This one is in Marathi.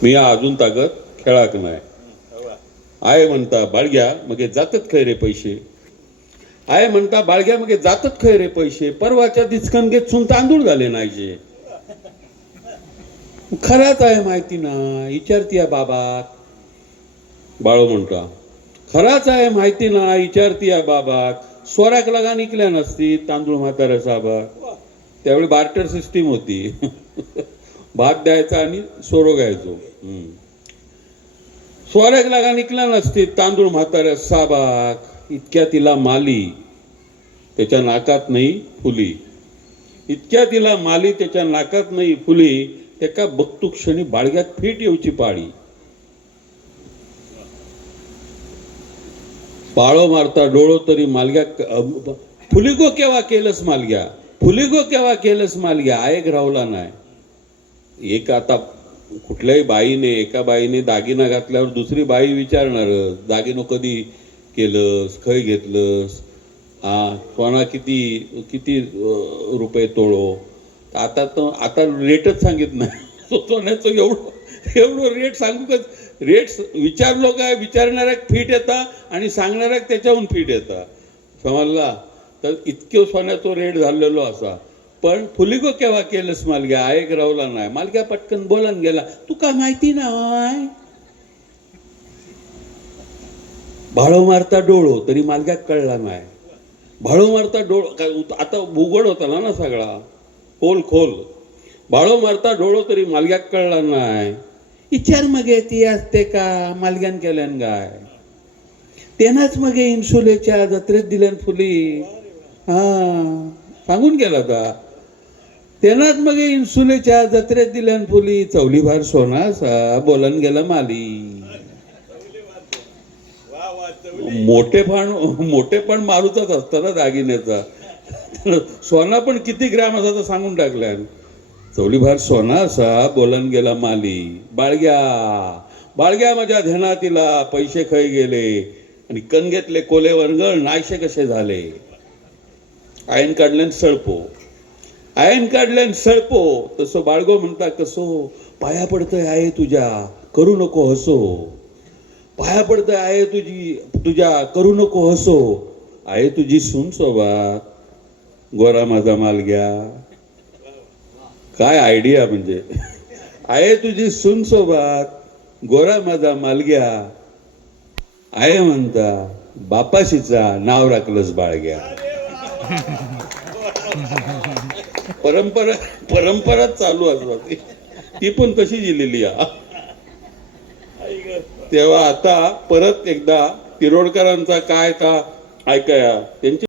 मी अजून ताकद खेळाक नाही आय म्हणता बाळग्या मगे जातत खय रे पैसे आय म्हणता बाळग्या मगे जातत खय रे पैसे परवाच्या दिचकन घेतसून तांदूळ झाले नाहीचे खराच आहे माहिती ना विचारती या बाबाक बाळो म्हणता खराच आहे माहिती ना विचारती या बाबाक स्वराक लागा निकल्या नसती तांदूळ म्हाताऱ्या साहेबाक त्यावेळी बार्टर सिस्टीम होती भात द्यायचा आणि सोरो घ्यायचो स्वराक लागा निकल्या नसती तांदूळ म्हाताऱ्या साहेबाक इतक्या तिला माली त्याच्या नाकात नाही फुली इतक्या तिला माली त्याच्या नाकात नाही फुली त्याका बघतू क्षणी बाळग्यात फीट येऊची पाळी पाळो मारता डोळो तरी मालग्या फुलिगो केव्हा केलंस मालग्या फुलिगो केव्हा केलंस मालग्या आयक रावला नाही एक आता कुठल्याही बाईने एका बाईने दागिना घातल्यावर दुसरी बाई विचारणार दागिनो कधी केलंस खय घेतलंस सोना किती किती रुपये तोळो आता रेटच सांगित नाही सोन्याचं एवढं रेट सांगू का रेट विचारलो काय विचारणाऱ्या फीट येता आणि सांगणाऱ्या त्याच्याहून फीट येता समजला तर इतके सोन्याचा रेट झालेलो असा पण फुलिगो केव्हा केलंस मालग्या आयक रावला नाही मालग्या पटकन बोलान गेला तू का माहिती नाही भाळो मारता डोळो तरी मालग्याक कळला नाही भाळो मारता डोळो आता उघड होता ना सगळा खोल भाळो मारता डोळो तरी मालग्याक कळला नाही विचार मगे ती असते का मालग्यान केल्यान गाय तेनाच मगे इन्सुलेच्या जत्रेत दिल्यान फुली सांगून गेला होता तेनाच मगे इन्सुलेच्या जत्रेत दिल्यान फुली चवली भार सोना असा बोलन गेला माली मोठेपण मारूचाच असतं ना दागिन्याचा सोना पण किती ग्रॅम असा तर सांगून टाकल्यान चवली भार सोना असा बोलन गेला माली बाळग्या माझ्या ध्यानातीला पैसे खय गेले आणि कणगेतले कोले वर्गळ नाहीसे कसे झाले आयन काढल्यान सळपो तसं बाळगो म्हणता कसो पाया पडतंय आहे तुझ्या करू नको हसो पाया पडतंय आहे तुझ्या करू नको हसो आहे तुझी सून सोबत गोरा माझा मालग्या काय आयडिया म्हणजे आहे तुझी सून सोबत गोरा माझा मालग्या आहे म्हणता बापाशीचा नाव राखलंस बाळग्या परंपराच चालू असतात ती पण तशी दिलेली तेव्हा आता परत एकदा तिरोडकरांचा काय का ऐकाया त्यांची